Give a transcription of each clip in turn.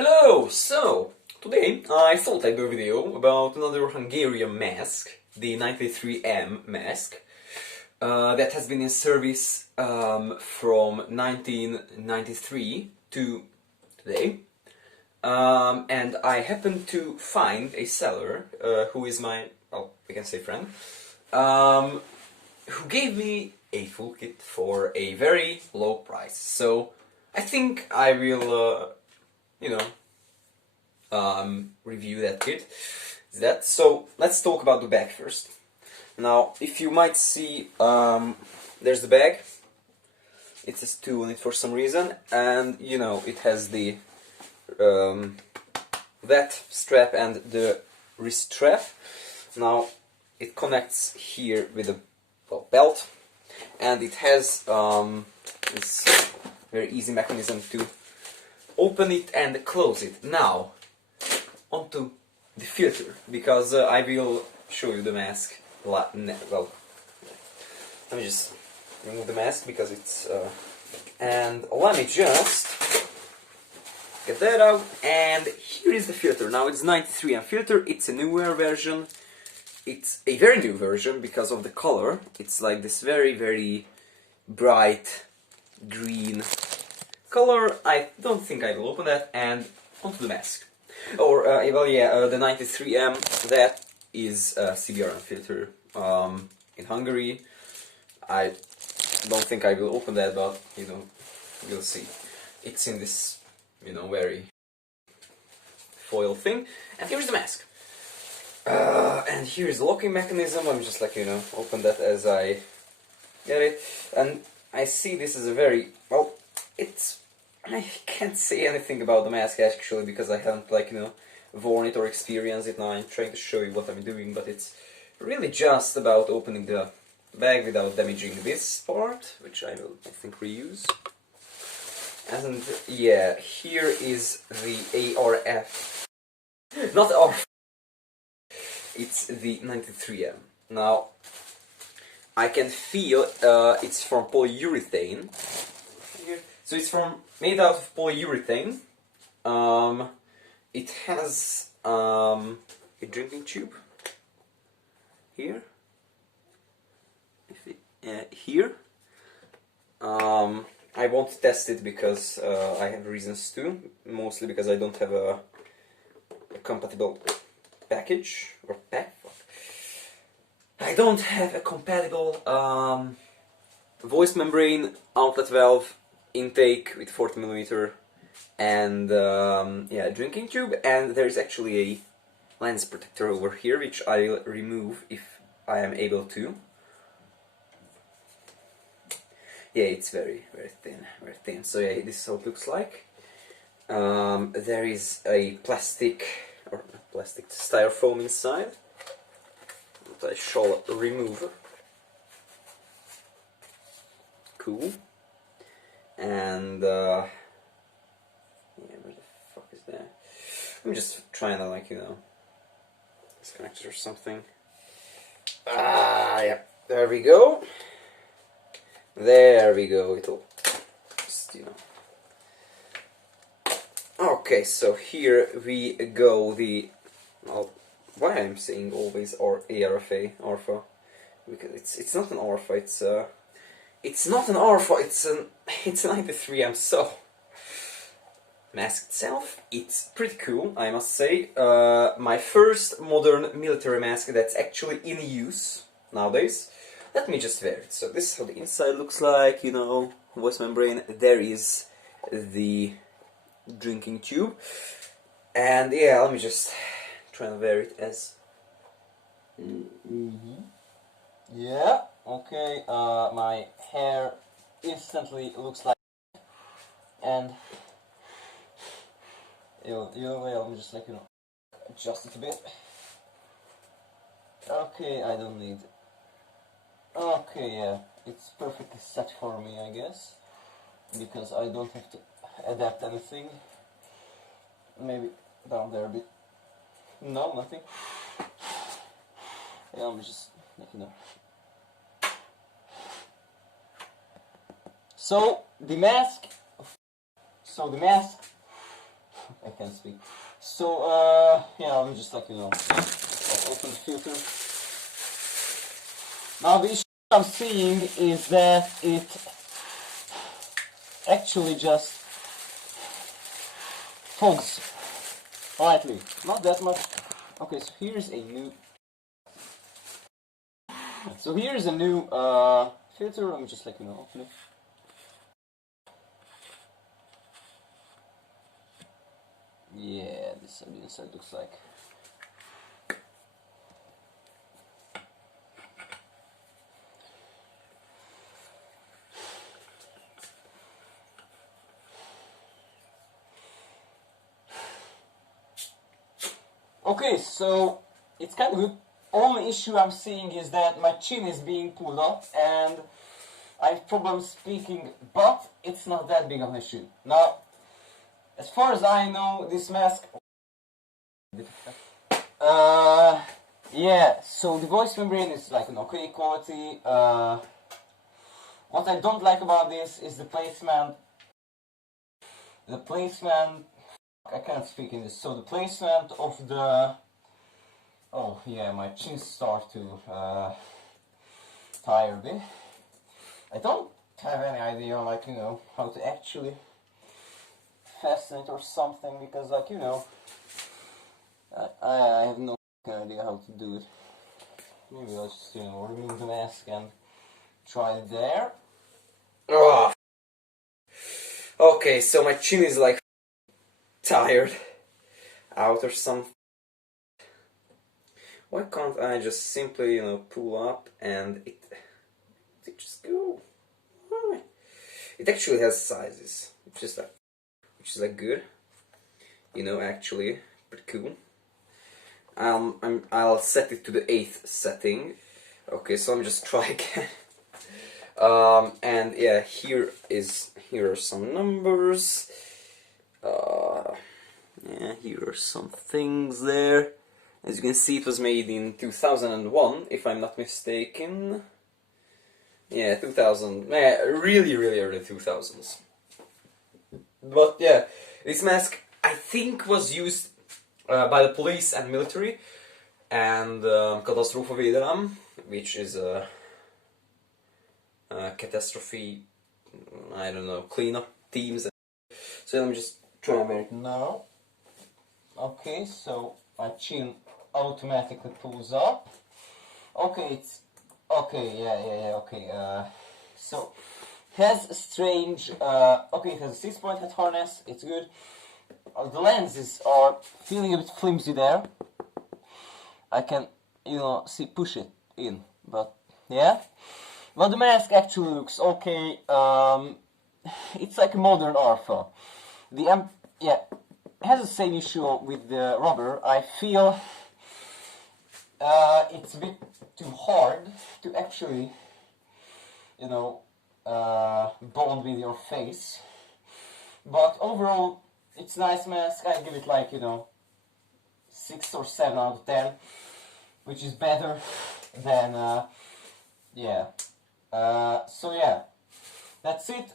Hello! So, today I thought I'd do a video about another Hungarian mask, the 93M mask, that has been in service from 1993 to today. And I happened to find a seller who is my, well, we can say friend, who gave me a full kit for a very low price. So, I think I will review that kit. So let's talk about the bag first. Now, if you might see, there's the bag. It says 2 on it for some reason, and it has the that strap and the wrist strap. Now it connects here with a belt, and it has this very easy mechanism to open it and close it. Now onto the filter, because I will show you the mask. Well, let me just remove the mask because it's and let me just get that out. And here is the filter. Now it's 93M filter. It's a newer version. It's a very new version because of the color. It's like this very bright green color. I don't think I will open that. And onto the mask. Or, the 93M, that is a CBRN filter in Hungary. I don't think I will open that, but, we'll see. It's in this, very foil thing. And here's the mask. And here's the locking mechanism. I'm just open that as I get it. And I see this is a very, I can't say anything about the mask actually because I haven't worn it or experienced it. Now I'm trying to show you what I'm doing, but it's really just about opening the bag without damaging this part, which I will, I think, reuse. And yeah, here is the ARF. Not ARF. It's the 93M. Now I can feel it's from polyurethane. So it's made out of polyurethane. It has a drinking tube here. Here. I won't test it because I have reasons to. Mostly because I don't have a compatible package or pack. I don't have a compatible voice membrane, outlet valve, intake with 40mm, and drinking tube. And there is actually a lens protector over here, which I will remove if I am able to. Yeah, it's very thin. So yeah, this is how it looks like. There is a plastic styrofoam inside that I shall remove. Cool. And yeah, where the fuck is that? I'm just trying to disconnect it or something. Yeah, there we go. There we go. It'll just, Okay, so here we go. Why I'm saying always ARFA, because it's not an ARFA. It's not an ARFA. It's a 93M. So mask itself, it's pretty cool, I must say. My first modern military mask that's actually in use nowadays. Let me just wear it. So this is how the inside looks like, voice membrane. There is the drinking tube. And yeah, let me just try and wear it as... Yeah, okay, my hair instantly looks like... And... let me just adjust it a bit. Okay, I don't need... Okay, yeah, it's perfectly set for me, I guess, because I don't have to adapt anything. Maybe down there a bit. No, nothing. Yeah, I'm just, So the mask I can't speak. So, yeah, I'll just like, I'll open the filter. Now the issue I'm seeing is that it actually just fogs slightly, not that much. Okay, so here's a new filter. Let me just like, open it. Yeah, this is how the inside looks like. Okay, so it's kind of good. Only issue I'm seeing is that my chin is being pulled up and I have problems speaking, but it's not that big of an issue. Now, as far as I know, this mask... yeah, so the voice membrane is like an okay quality. What I don't like about this is the placement. I can't speak in this. So the placement of the... Oh yeah, my chin starts to tire a bit. I don't have any idea, like, how to actually fasten it or something, because, like, I have no idea how to do it. Maybe I'll just, remove the mask and try it there. Oh. Okay, so my chin is like tired out or something. Why can't I just simply, pull up and it just go? Why? It actually has sizes, which is like good. Actually pretty cool. I'll set it to the 8th setting. Okay, so I'm just try again. And yeah, here are some numbers. Yeah, here are some things there. As you can see, it was made in 2001, if I'm not mistaken. Yeah, 2000. Yeah, really, really early 2000s. But yeah, this mask I think was used by the police and military and Katastrophenvederlam, which is a catastrophe, I don't know, cleanup teams. So let me just try and wear it now. Okay, so my chin automatically pulls up. Okay, it's okay. Yeah. Okay. So it has a strange. Okay, it has a 6-point head harness. It's good. The lenses are feeling a bit flimsy there. I can, push it in, but yeah. Well, the mask actually looks okay. It's like a modern ARFA. Yeah, it has the same issue with the rubber. I feel it's a bit too hard to actually, bond with your face. But overall, it's a nice mask. I give it like, 6 or 7 out of 10, which is better than, yeah. So yeah, that's it.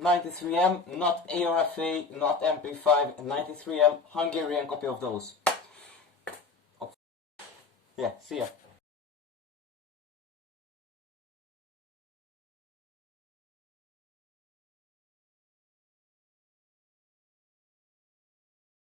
93M, not ARFA, not MP5, 93M, Hungarian copy of those. Yeah, see ya.